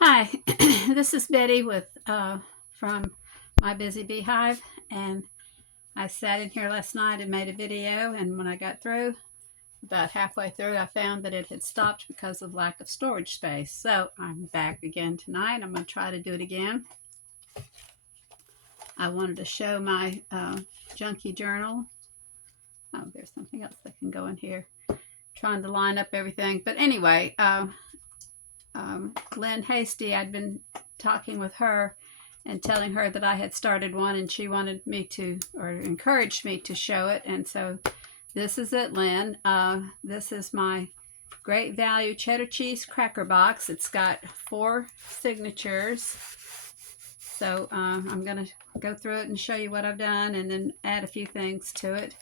Hi, this is Betty with from My Busy Beehive, and I sat in here last night and made a video, and when I got through, about halfway through, I found that it had stopped because of lack of storage space. So I'm back again tonight. I'm going to try to do it again. I wanted to show my junky journal. Oh, there's something else that can go in here. Trying to line up everything. But anyway, Lynn Hasty, I'd been talking with her and telling her that I had started one, and she wanted me to, or encouraged me to show it. And so this is it, Lynn. This is my Great Value Cheddar Cheese Cracker Box. It's got 4 signatures. So I'm going to go through it and show you what I've done and then add a few things to it.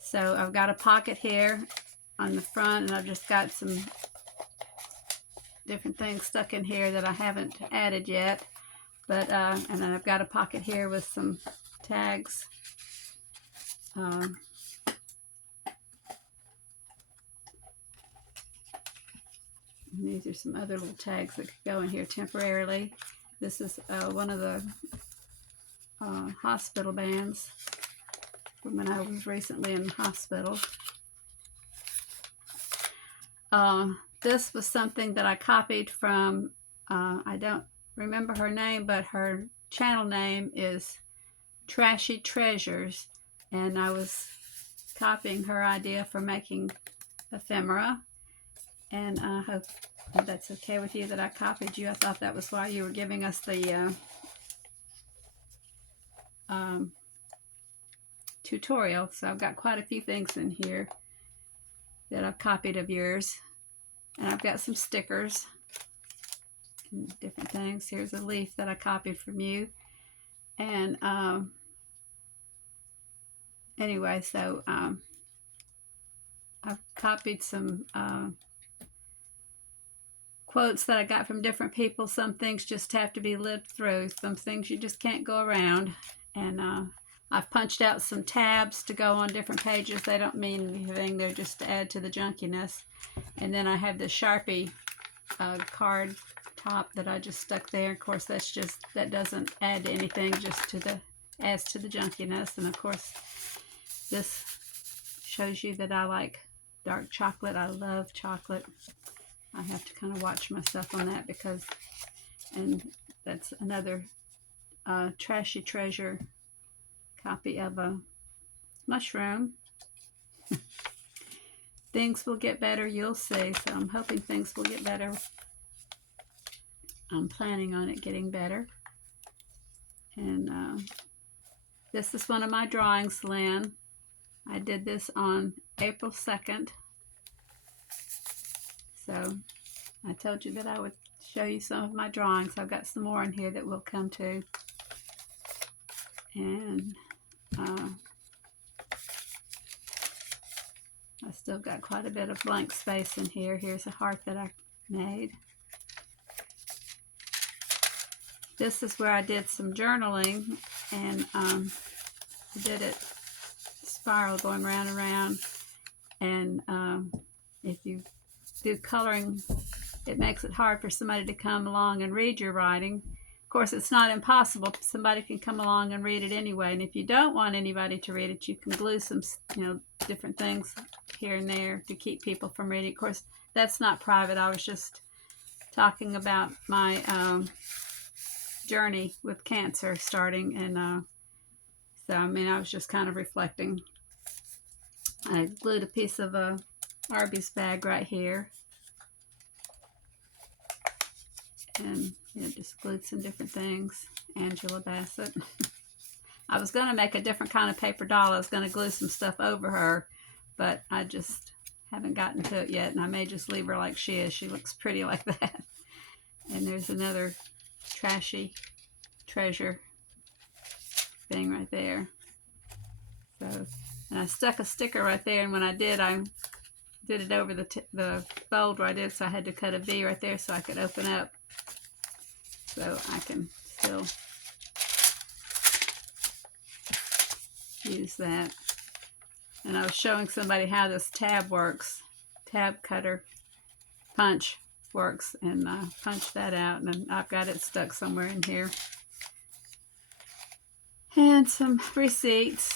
So I've got a pocket here on the front, and I've just got some different things stuck in here that I haven't added yet. But and then I've got a pocket here with some tags. These are some other little tags that could go in here temporarily. This is one of the hospital bands from when I was recently in the hospital. This was something that I copied from, I don't remember her name, but her channel name is Trashy Treasures, and I was copying her idea for making ephemera, and I hope that's okay with you that I copied you. I thought that was why you were giving us the tutorial. So I've got quite a few things in here that I've copied of yours. And I've got some stickers and different things. Here's a leaf that I copied from you. And anyway, so I've copied some quotes that I got from different people. Some things just have to be lived through. Some things you just can't go around. And I've punched out some tabs to go on different pages. They don't mean anything. They're just to add to the junkiness. And then I have the Sharpie card top that I just stuck there. Of course, that doesn't add to anything, just adds to the junkiness. And of course, this shows you that I like dark chocolate. I love chocolate. I have to kind of watch myself on that and that's another Trashy Treasure copy of a mushroom. Things will get better, you'll see. So I'm hoping things will get better. I'm planning on it getting better. And this is one of my drawings, Lynn. I did this on April 2nd. So I told you that I would show you some of my drawings. I've got some more in here that we'll come to. And I still got quite a bit of blank space in here. Here's a heart that I made. This is where I did some journaling, and I did it spiral going round and round. And if you do coloring, it makes it hard for somebody to come along and read your writing. Of course, it's not impossible. Somebody can come along and read it anyway. And if you don't want anybody to read it, you can glue some, different things here and there to keep people from reading. Of course, that's not private. I was just talking about my journey with cancer starting. And so, I was just kind of reflecting. I glued a piece of a Arby's bag right here. And just glued some different things. Angela Bassett. I was going to make a different kind of paper doll. I was going to glue some stuff over her, but I just haven't gotten to it yet, and I may just leave her like she is. She looks pretty like that. And there's another Trashy Treasure thing right there. So, and I stuck a sticker right there, and when I did it over the fold where I did, so I had to cut a V right there so I could open up. So I can still use that. And I was showing somebody how this tab works. Tab cutter punch. works, and punch that out, and then I've got it stuck somewhere in here. And some receipts.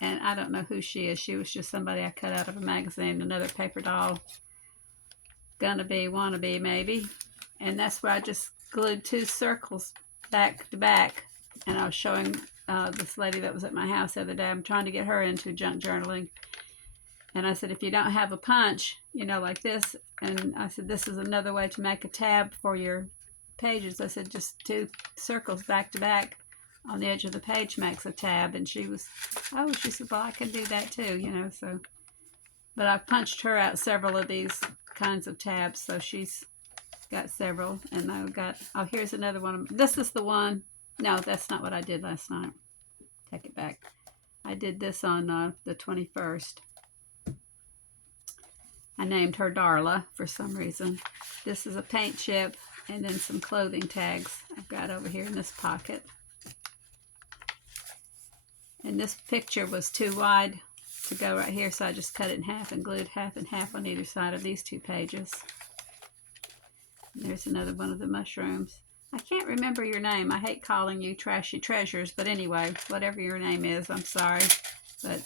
And I don't know who she is. She was just somebody I cut out of a magazine, another paper doll. Gonna be, wanna be, maybe. And that's where I just glued 2 circles back to back. And I was showing this lady that was at my house the other day. I'm trying to get her into junk journaling. And I said, if you don't have a punch, you know, like this, and I said, this is another way to make a tab for your pages. I said, just 2 circles back to back on the edge of the page makes a tab. And she was, oh, she said, well, I can do that too, you know, so. But I've punched her out several of these kinds of tabs, so she's got several. And I've got, oh, here's another one. This is the one. No, that's not what I did last night. Take it back. I did this on the 21st. I named her Darla for some reason. This is a paint chip and then some clothing tags I've got over here in this pocket. And this picture was too wide to go right here, so I just cut it in half and glued half and half on either side of these 2 pages. And there's another one of the mushrooms. I can't remember your name. I hate calling you Trashy Treasures, but anyway, whatever your name is, I'm sorry. But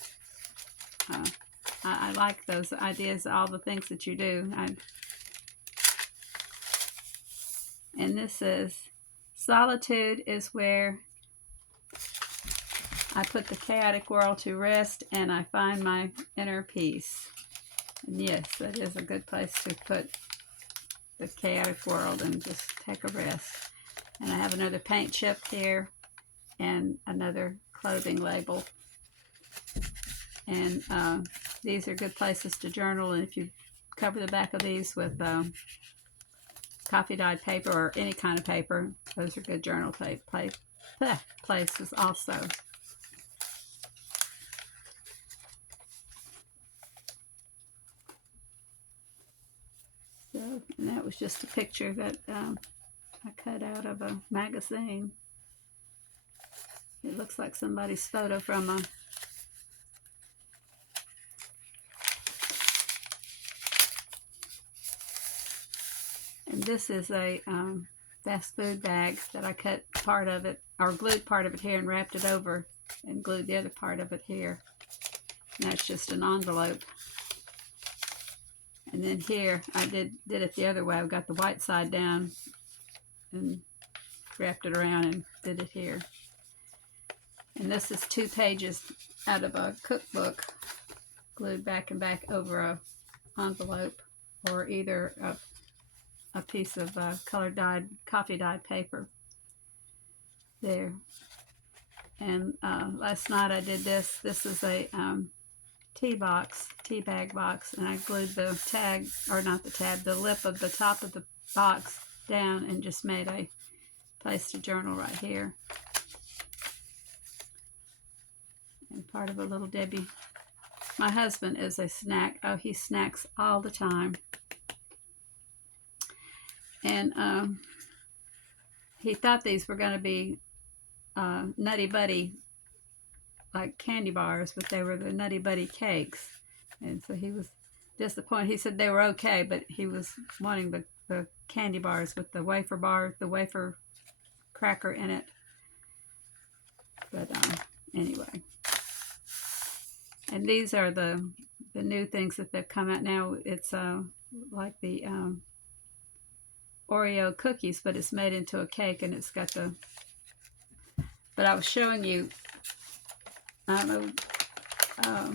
I like those ideas, all the things that you do. And this is, solitude is where I put the chaotic world to rest and I find my inner peace. And yes, that is a good place to put the chaotic world and just take a rest. And I have another paint chip here and another clothing label. And these are good places to journal. And if you cover the back of these with coffee dyed paper or any kind of paper, those are good journal places also. So, and that was just a picture that I cut out of a magazine. It looks like somebody's photo from a and this is a fast food bag that I cut part of it, or glued part of it here and wrapped it over and glued the other part of it here. And that's just an envelope. And then here, I did it the other way. I got the white side down and wrapped it around and did it here. And this is 2 pages out of a cookbook glued back and back over a envelope or either a piece of color dyed, coffee dyed paper. There. And last night I did this. This is a tea bag box, and I glued the tag, or not the tab, the lip of the top of the box down and just made a place to journal right here. And part of a little Debbie. My husband is a snack. Oh, he snacks all the time. And he thought these were going to be Nutty Buddy, like candy bars, but they were the Nutty Buddy cakes. And so he was disappointed. He said they were okay, but he was wanting the candy bars with the wafer bar, the wafer cracker in it. But anyway. And these are the new things that they've come out now. It's like the Oreo cookies, but it's made into a cake, and it's got the, but I was showing you, I don't know,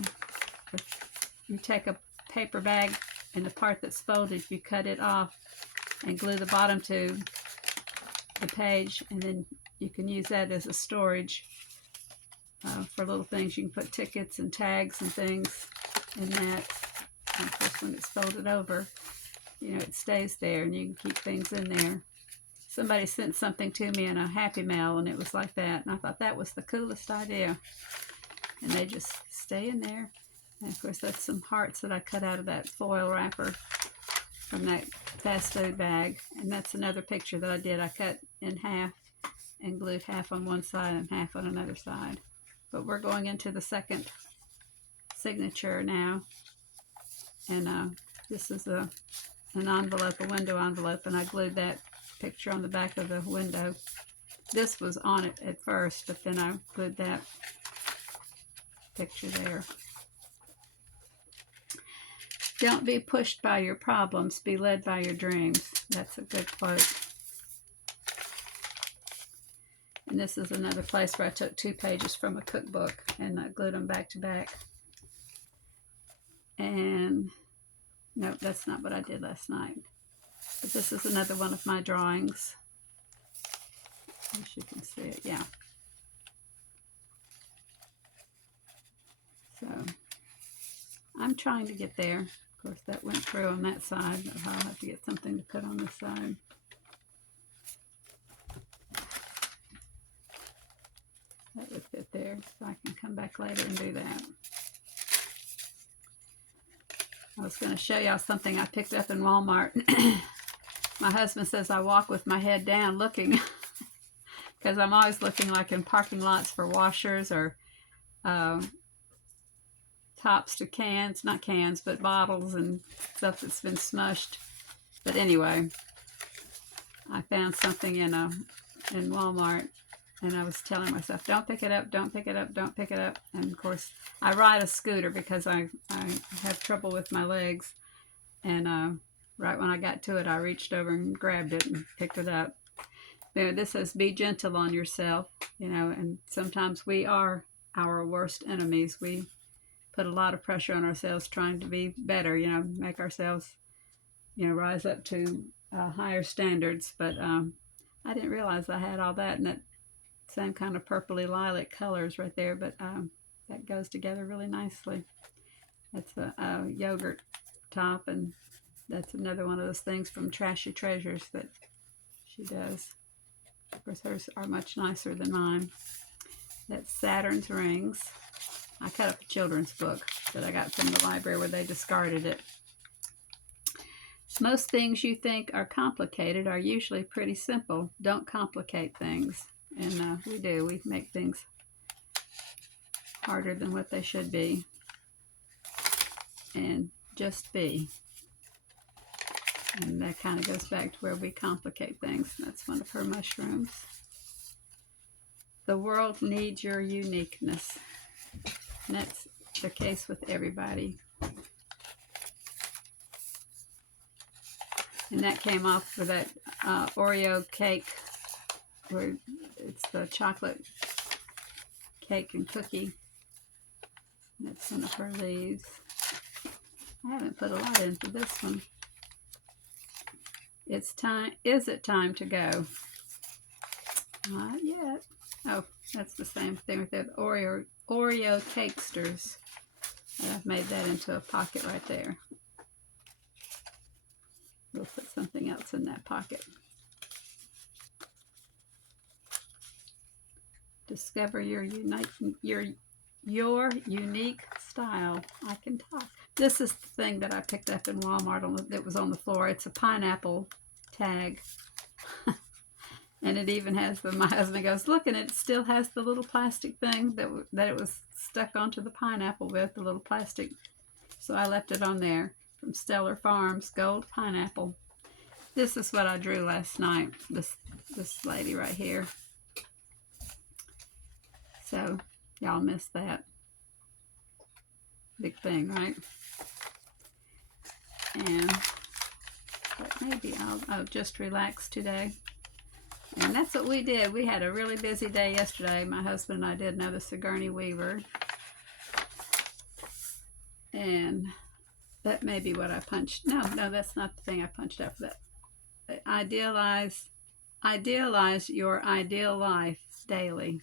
if you take a paper bag and the part that's folded, you cut it off and glue the bottom to the page, and then you can use that as a storage for little things. You can put tickets and tags and things in that. And of course, when it's folded over, you know, it stays there and you can keep things in there. Somebody sent something to me in a Happy Mail, and it was like that. And I thought that was the coolest idea. And they just stay in there. And of course, that's some hearts that I cut out of that foil wrapper from that fast food bag. And that's another picture that I did. I cut in half and glued half on one side and half on another side. But we're going into the second signature now. And this is a an envelope, a window envelope, and I glued that picture on the back of the window. This was on it at first, but then I glued that picture there. Don't be pushed by your problems, be led by your dreams. That's a good quote. And this is another place where I took 2 pages from a cookbook and I glued them back to back. And no, that's not what I did last night. But this is another one of my drawings. As you can see it, yeah. So I'm trying to get there. Of course, that went through on that side. I'll have to get something to put on this side. That would fit there, so I can come back later and do that. I was going to show y'all something I picked up in Walmart. My husband says I walk with my head down looking, because I'm always looking like in parking lots for washers or tops to cans, not cans, but bottles and stuff that's been smushed. But anyway, I found something in Walmart, and I was telling myself, don't pick it up, don't pick it up, don't pick it up. And of course, I ride a scooter because I have trouble with my legs. And right when I got to it, I reached over and grabbed it and picked it up. There, this says, be gentle on yourself, you know, and sometimes we are our worst enemies. We put a lot of pressure on ourselves trying to be better, you know, make ourselves, you know, rise up to higher standards. But I didn't realize I had all that in that same kind of purpley lilac colors right there, but that goes together really nicely. That's a yogurt top, and that's another one of those things from Trashy Treasures that she does. Of course, hers are much nicer than mine. That's Saturn's rings. I cut up a children's book that I got from the library where they discarded it. Most things you think are complicated are usually pretty simple. Don't complicate things. And we do. We make things harder than what they should be. And just be. And that kind of goes back to where we complicate things. That's one of her mushrooms. The world needs your uniqueness. And that's the case with everybody. And that came off with that Oreo cake, where it's the chocolate cake and cookie. That's one of her leaves. I haven't put a lot into this one. It's time. Is it time to go? Not yet. Oh, that's the same thing with the Oreo cakesters. And I've made that into a pocket right there. We'll put something else in that pocket. Discover your unique style. I can talk. This is the thing that I picked up in Walmart that was on the floor. It's a pineapple tag. And it even has my husband goes, look, and it still has the little plastic thing that it was stuck onto the pineapple with, the little plastic. So I left it on there. From Stellar Farms, gold pineapple. This is what I drew last night. This lady right here. So y'all missed that. Big thing, right? And but maybe I'll just relax today. And that's what we did. We had a really busy day yesterday. My husband and I did another Sigourney Weaver. And that may be what I punched. No, that's not the thing I punched out for that. Idealize your ideal life daily.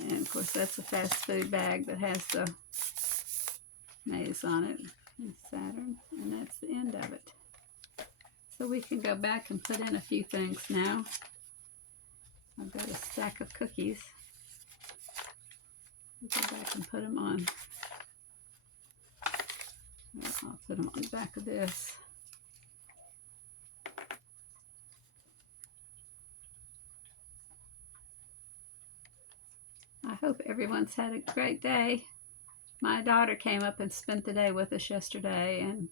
And of course, that's a fast food bag that has the maze on it. And Saturn, and that's the end of it. So we can go back and put in a few things now. I've got a stack of cookies. We'll go back and put them on. I'll put them on the back of this. I hope everyone's had a great day. my daughter came up and spent the day with us yesterday, and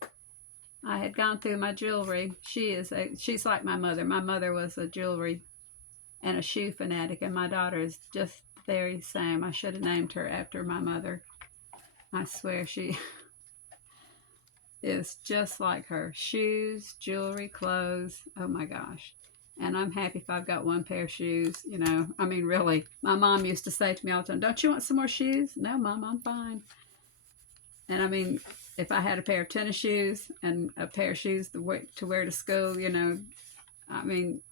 I had gone through my jewelry. She's like my mother. My mother was a jewelry and a shoe fanatic, and my daughter is just the very same. I should have named her after my mother. I swear she is just like her. Shoes, jewelry, clothes. Oh my gosh. And I'm happy if I've got one pair of shoes, you know. I mean, really. My mom used to say to me all the time, "Don't you want some more shoes?" "No, Mom, I'm fine." And I mean, if I had a pair of tennis shoes and a pair of shoes to wear to school, you know, I mean,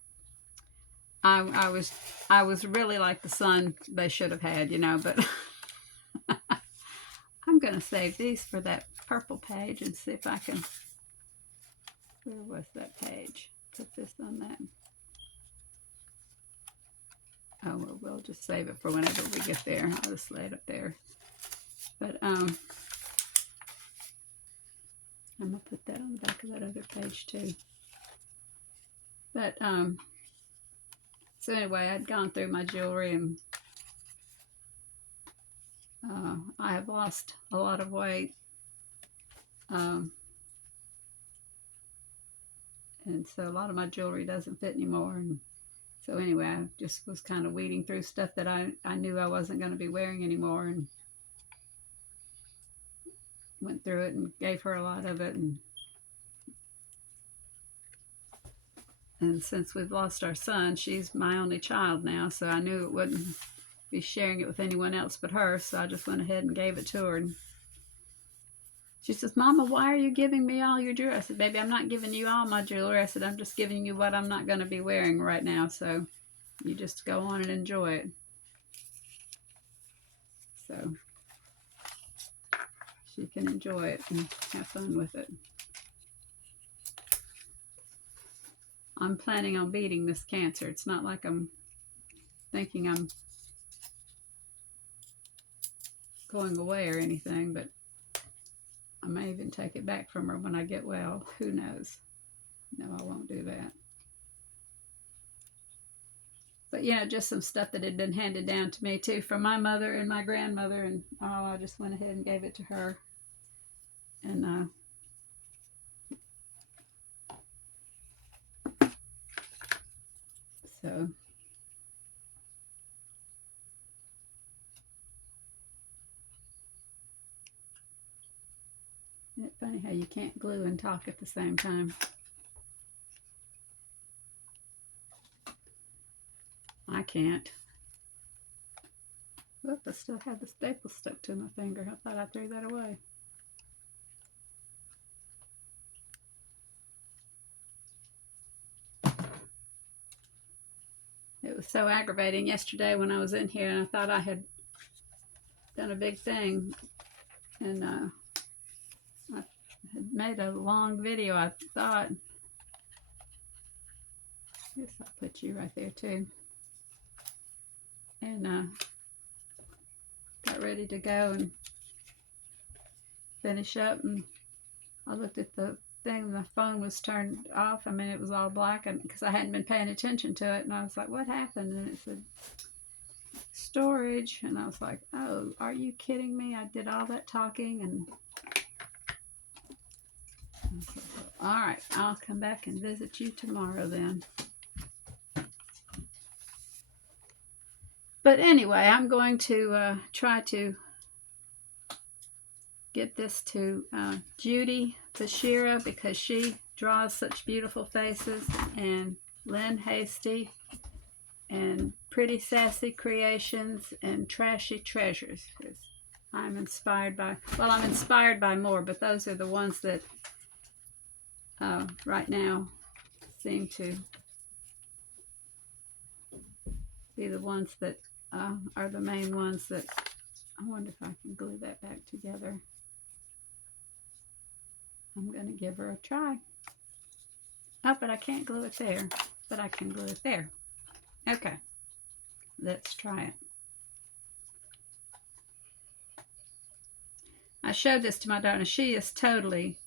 I was really like the son they should have had, you know. But I'm gonna save these for that purple page and see if I can. Where was that page? Put this on that. Oh, well, we'll just save it for whenever we get there. I'll just lay it up there. But I'm gonna put that on the back of that other page too. But so anyway, I'd gone through my jewelry, and I have lost a lot of weight. And so a lot of my jewelry doesn't fit anymore. And so anyway, I just was kind of weeding through stuff that I knew I wasn't going to be wearing anymore, and went through it and gave her a lot of it. And since we've lost our son, she's my only child now, so I knew it wouldn't be sharing it with anyone else but her, so I just went ahead and gave it to her. And she says, "Mama, why are you giving me all your jewelry?" I said, "Baby, I'm not giving you all my jewelry." I said, "I'm just giving you what I'm not going to be wearing right now, so you just go on and enjoy it." So she can enjoy it and have fun with it. I'm planning on beating this cancer. It's not like I'm thinking I'm going away or anything, but I may even take it back from her when I get well. Who knows? No, I won't do that. But yeah, just some stuff that had been handed down to me too from my mother and my grandmother, and I just went ahead and gave it to her. And so it's funny how you can't glue and talk at the same time. I can't. Look, I still have the staple stuck to my finger. I thought I threw that away. It was so aggravating yesterday when I was in here, and I thought I had done a big thing, and I had made a long video, I thought. I guess I'll put you right there too. And got ready to go and finish up, and I looked at the thing, the phone was turned off. I mean, it was all black, and because I hadn't been paying attention to it, and I was like, "What happened?" And it said storage, and I was like, "Oh, are you kidding me? I did all that talking." And so, all right, I'll come back and visit you tomorrow then. But anyway, I'm going to try to get this to Judy Bashira, because she draws such beautiful faces, and Lynn Hasty, and Pretty Sassy Creations, and Trashy Treasures. I'm inspired by, well, I'm inspired by more, but those are the ones that right now seem to be the ones that are the main ones that, I wonder if I can glue that back together. I'm going to give her a try. Oh, but I can't glue it there, but I can glue it there. Okay, let's try it. I showed this to my daughter. She is totally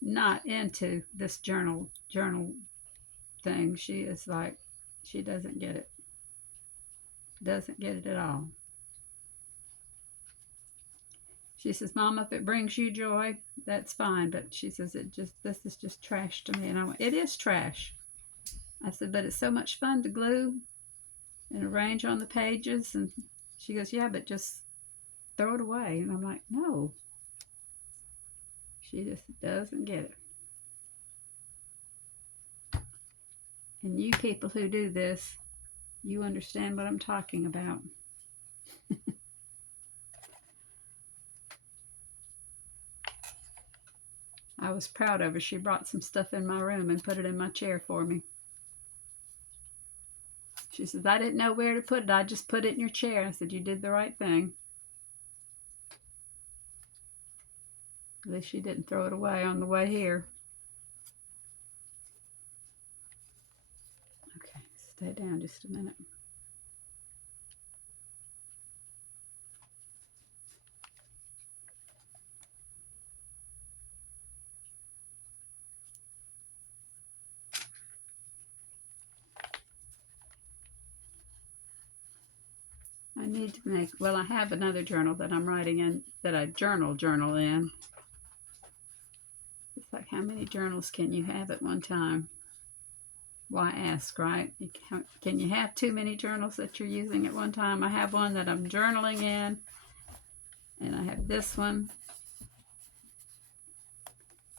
not into this journal thing. She is like, she doesn't get it. Doesn't get it at all. She says, Mom, if it brings you joy, that's fine. But she says, this is just trash to me. And I went, it is trash. I said, but it's so much fun to glue and arrange on the pages. And she goes, yeah, but just throw it away. And I'm like, no. She just doesn't get it. And you people who do this, you understand what I'm talking about. I was proud of her. She brought some stuff in my room and put it in my chair for me. She says, I didn't know where to put it. I just put it in your chair. I said, you did the right thing. At least she didn't throw it away on the way here. Okay, stay down just a minute. I need to make, well, I have another journal that I'm writing in, that I journal in. It's like, how many journals can you have at one time? Why ask, right? Can you have too many journals that you're using at one time? I have one that I'm journaling in, and I have this one.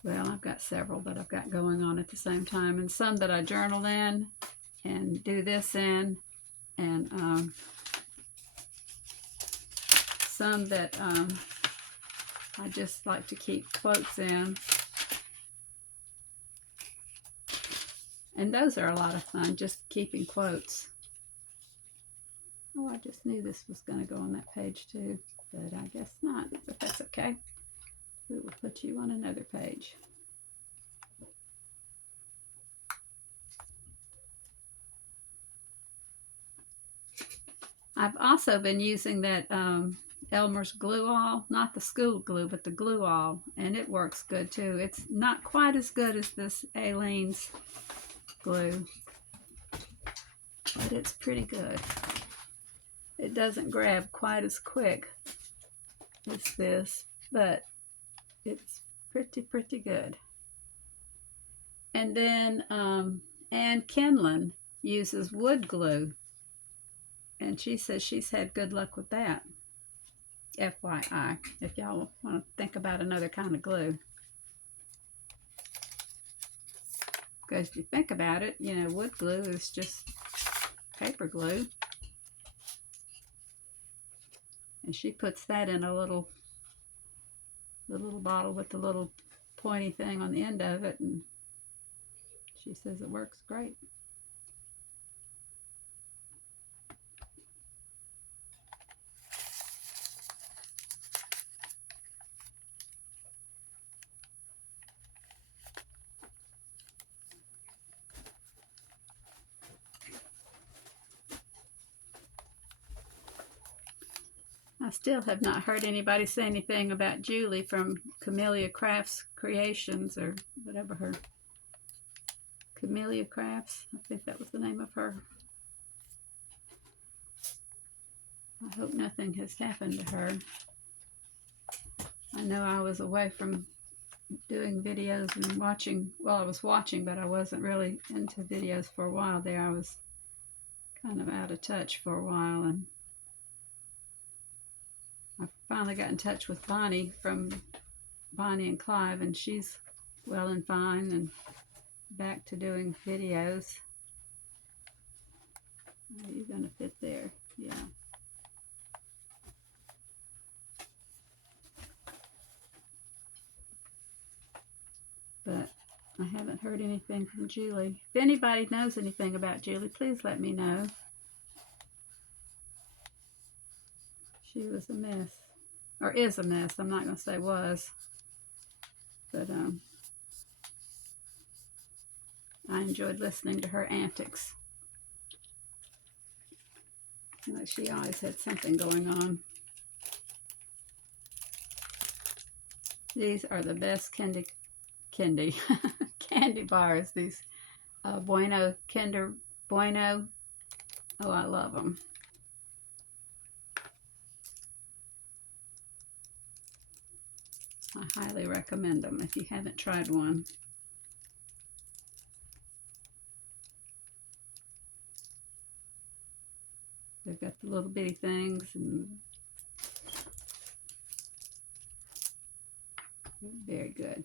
Well, I've got several that I've got going on at the same time, and some that I journal in and do this in, and some that I just like to keep quotes in. And those are a lot of fun, just keeping quotes. Oh, I just knew this was going to go on that page too, but I guess not, but that's okay. We will put you on another page. I've also been using that Elmer's Glue All, not the school glue, but the Glue All, and it works good too. It's not quite as good as this Aleene's glue, but it's pretty good. It doesn't grab quite as quick as this, but it's pretty good. And then Ann Kenlin uses wood glue, and she says she's had good luck with that. FYI, if y'all want to think about another kind of glue. Because if you think about it, you know, wood glue is just paper glue. And she puts that in the little bottle with the little pointy thing on the end of it, and she says it works great. I still have not heard anybody say anything about Julie from Camellia Crafts Creations, or whatever her, Camellia Crafts, I think that was the name of her. I hope nothing has happened to her. I know I was away from doing videos and watching, well, I was watching, but I wasn't really into videos for a while there. I was kind of out of touch for a while, and I finally got in touch with Bonnie from Bonnie and Clive, and she's well and fine and back to doing videos. Are you going to fit there? Yeah. But I haven't heard anything from Julie. If anybody knows anything about Julie, please let me know. She was a mess, or is a mess. I'm not going to say was, but I enjoyed listening to her antics. You know, she always had something going on. These are the best candy bars. These Bueno Kinder Bueno. Oh, I love them. I highly recommend them if you haven't tried one. They've got the little bitty things and very good.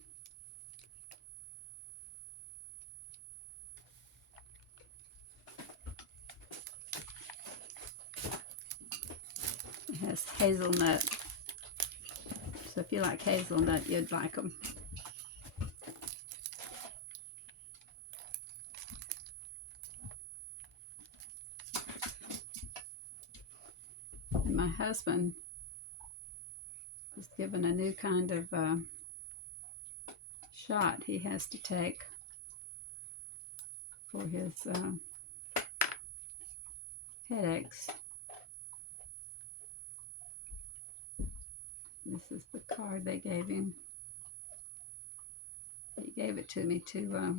It has hazelnut. So if you like hazelnut, you'd like them. And my husband was given a new kind of shot he has to take for his headaches. This is the card they gave him. He gave it to me to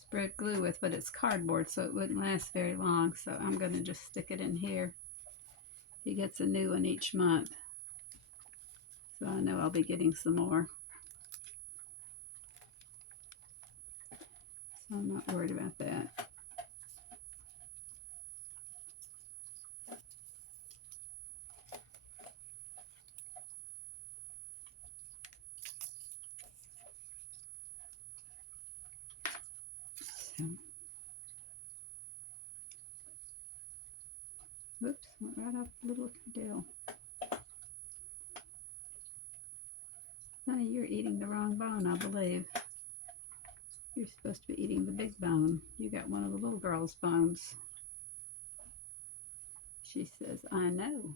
spread glue with, but it's cardboard, so it wouldn't last very long. So I'm going to just stick it in here. He gets a new one each month, so I know I'll be getting some more. So I'm not worried about that. So, whoops, went right off the little deal. Honey, you're eating the wrong bone, I believe. You're supposed to be eating the big bone. You got one of the little girl's bones. She says, I know.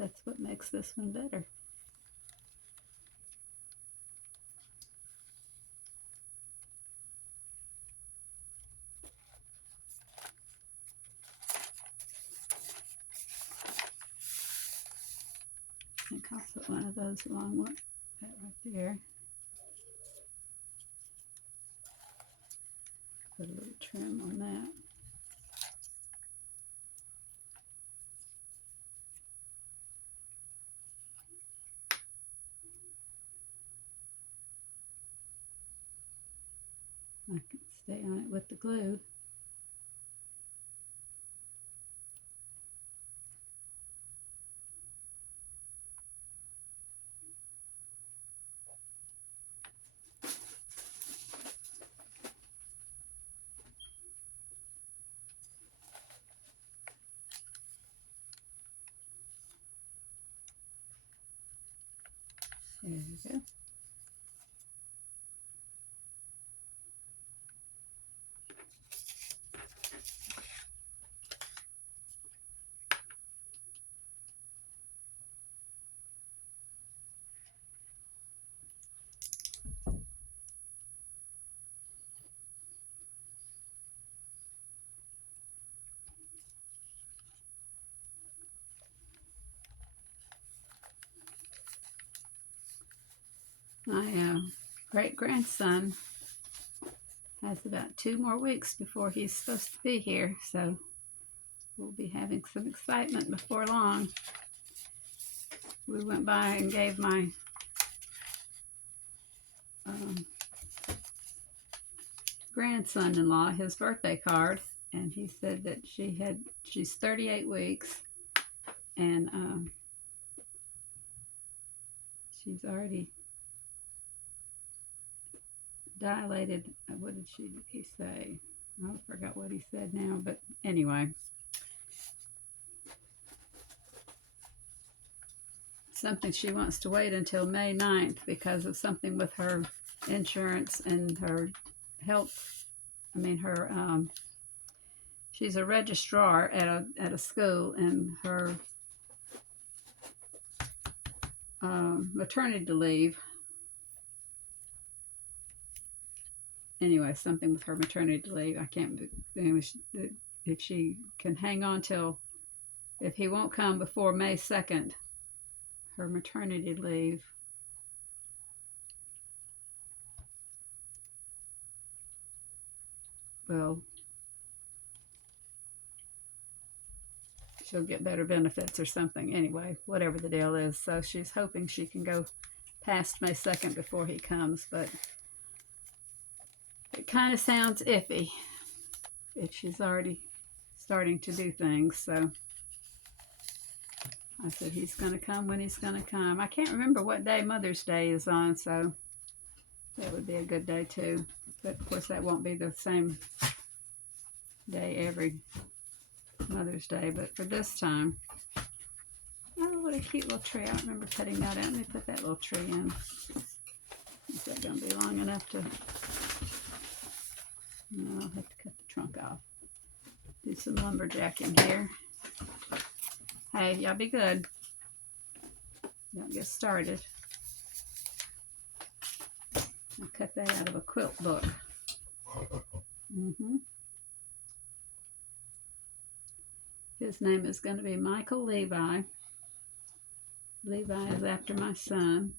That's what makes this one better. I think I'll put one of those along with that right there. Put a little trim on that. I can stay on it with the glue. There we go. My great-grandson has about 2 more weeks before he's supposed to be here, so we'll be having some excitement before long. We went by and gave my grandson-in-law his birthday card, and he said that she's 38 weeks, and she's already dilated. What did he say? I forgot what he said now, but anyway. Something she wants to wait until May 9th because of something with her insurance and her health. I mean, her she's a registrar at a school, and her maternity leave. Anyway, something with her maternity leave. I can't. If she can hang on till, if he won't come before May 2nd, her maternity leave she'll get better benefits or something. Anyway, whatever the deal is. So she's hoping she can go past May 2nd before he comes, but it kind of sounds iffy if she's already starting to do things. So I said he's going to come when he's going to come. I can't remember what day Mother's Day is on, so that would be a good day too. But of course that won't be the same day every Mother's Day, but for this time. Oh, what a cute little tree. I don't remember cutting that out. Let me put that little tree in. Is that going to be long enough to... No, I'll have to cut the trunk off. Do some lumberjacking here. Hey, y'all be good. Don't get started. I'll cut that out of a quilt book. His name is going to be Michael Levi. Levi is after my son.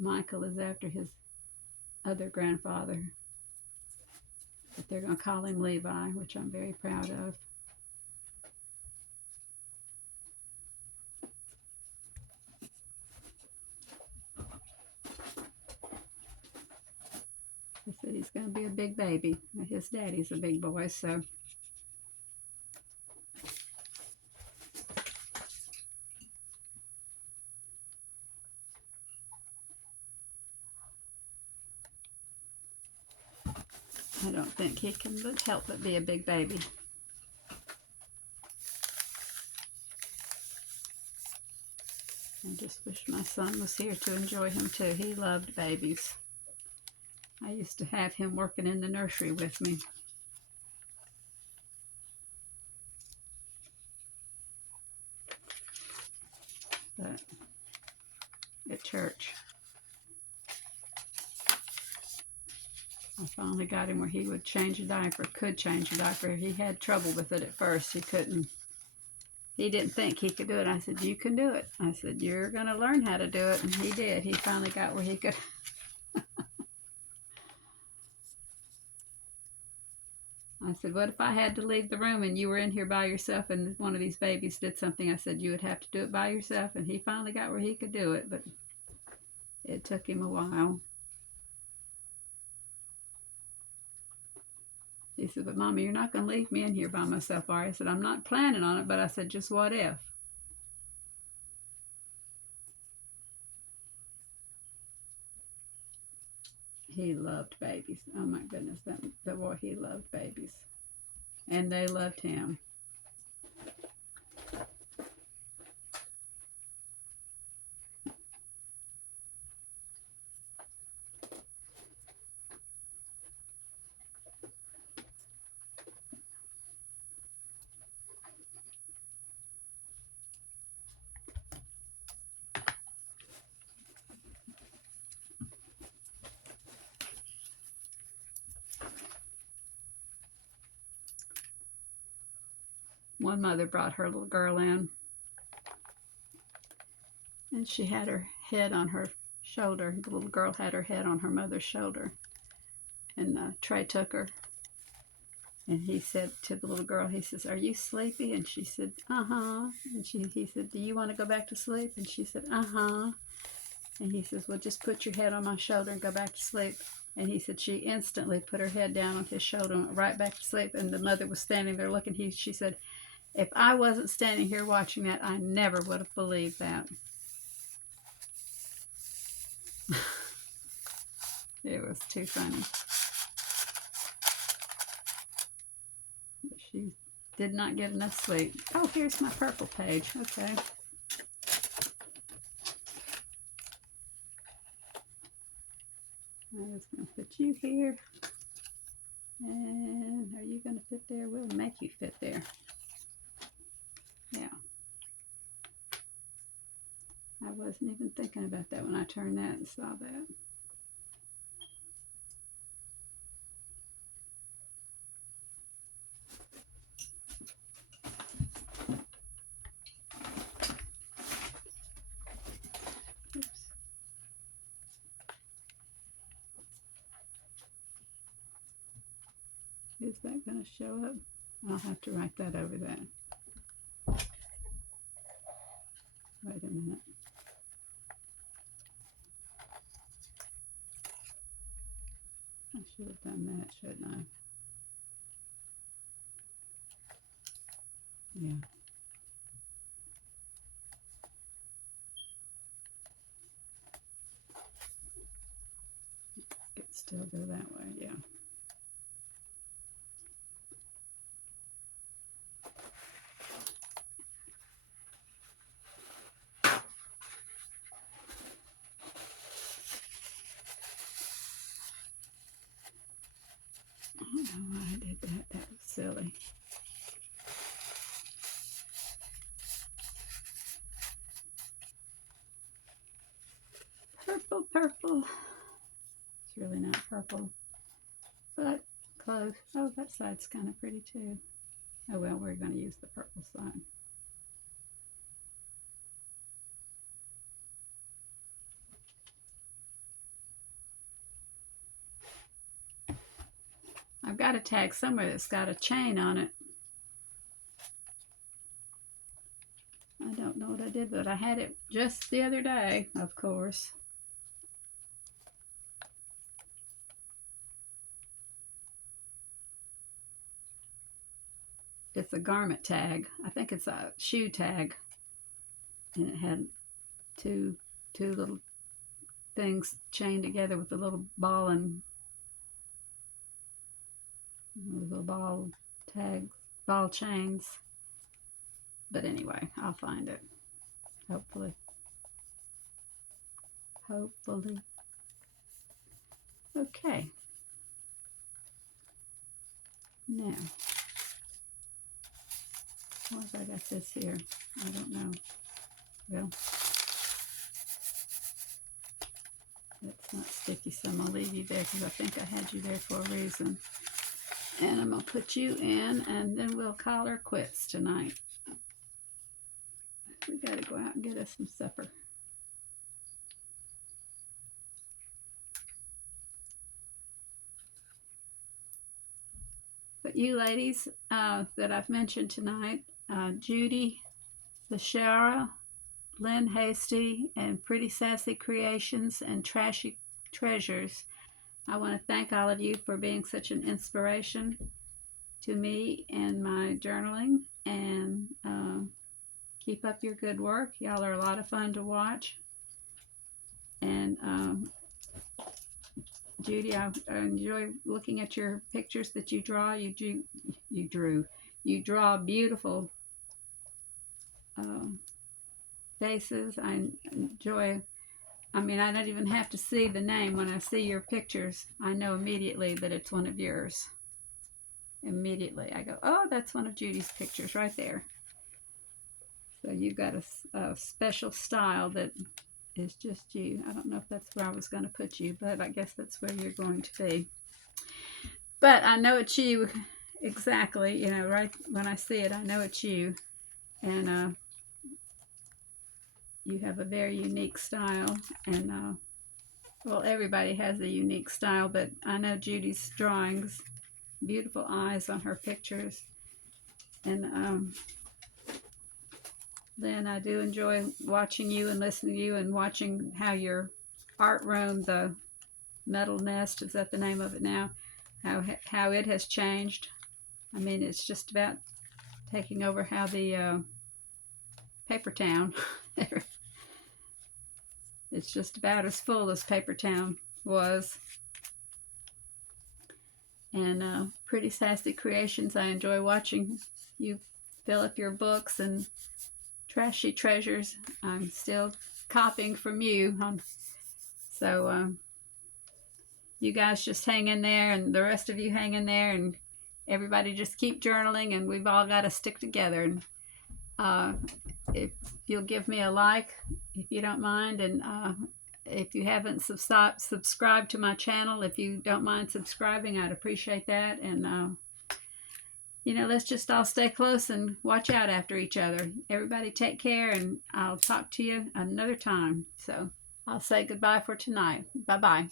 Michael is after his other grandfather. But they're going to call him Levi, which I'm very proud of. He said he's going to be a big baby. His daddy's a big boy, so... I don't think he can help but be a big baby. I just wish my son was here to enjoy him too. He loved babies. I used to have him working in the nursery with me. But at church, I finally got him where he would change a diaper, could change a diaper. He had trouble with it at first. He didn't think he could do it. I said, you can do it. I said, you're going to learn how to do it. And he did. He finally got where he could. I said, what if I had to leave the room and you were in here by yourself and one of these babies did something? I said, you would have to do it by yourself. And he finally got where he could do it, but it took him a while. He said, but Mommy, you're not going to leave me in here by myself, are you? I said, I'm not planning on it, but I said, just what if? He loved babies. Oh my goodness, the boy, he loved babies. And they loved him. One mother brought her little girl in, and she had her head on her shoulder. The little girl had her head on her mother's shoulder, and Trey took her, and he said to the little girl, he says, are you sleepy? And she said, uh-huh. And he said, do you want to go back to sleep? And she said, uh-huh. And he says, well, just put your head on my shoulder and go back to sleep. And he said she instantly put her head down on his shoulder and went right back to sleep. And the mother was standing there looking. She said, if I wasn't standing here watching that, I never would have believed that. It was too funny. But she did not get enough sleep. Oh, here's my purple page. Okay. I'm just going to put you here. And are you going to fit there? We'll make you fit there. Yeah. I wasn't even thinking about that when I turned that and saw that. Oops. Is that going to show up? I'll have to write that over that. I should have done that, shouldn't I? Yeah. It still go that way, yeah. I don't know why I did that. That was silly. Purple, purple. It's really not purple, but close. Oh, that side's kind of pretty too. Oh well, we're going to use the purple side. I've got a tag somewhere that's got a chain on it. I don't know what I did, but I had it just the other day, of course. It's a garment tag. I think it's a shoe tag. And it had two little things chained together with a little ball and little ball tags, ball chains. But anyway, I'll find it. Hopefully. Hopefully. Okay. Now, what have I got this here? I don't know. Well, that's not sticky, so I'm going to leave you there because I think I had you there for a reason. And I'm going to put you in, and then we'll call her quits tonight. We got to go out and get us some supper. But you ladies that I've mentioned tonight, Judy, Lashara, Lynn Hasty, and Pretty Sassy Creations, and Trashy Treasures, I want to thank all of you for being such an inspiration to me and my journaling, and keep up your good work. Y'all are a lot of fun to watch. And Judy, I enjoy looking at your pictures that you draw. You draw beautiful faces. I enjoy. I mean, I don't even have to see the name. When I see your pictures, I know immediately that it's one of yours. Immediately, I go, oh, that's one of Judy's pictures right there. So you've got a special style that is just you. I don't know if that's where I was going to put you, but I guess that's where you're going to be. But I know it's you exactly. You know, right when I see it, I know it's you. And you have a very unique style. And, well, everybody has a unique style, but I know Judy's drawings, beautiful eyes on her pictures. And then I do enjoy watching you and listening to you and watching how your art room, the Metal Nest, is that the name of it now? How it has changed. I mean, it's just about taking over how the Paper Town. It's just about as full as Paper Town was. And Pretty Sassy Creations, I enjoy watching you fill up your books, and Trashy Treasures, I'm still copying from you. So you guys just hang in there, and the rest of you hang in there, and everybody just keep journaling, and we've all got to stick together. And if you'll give me a like, if you don't mind, and if you haven't subscribed to my channel, if you don't mind subscribing, I'd appreciate that. And you know, let's just all stay close and watch out after each other. Everybody take care, and I'll talk to you another time. So I'll say goodbye for tonight. Bye-bye.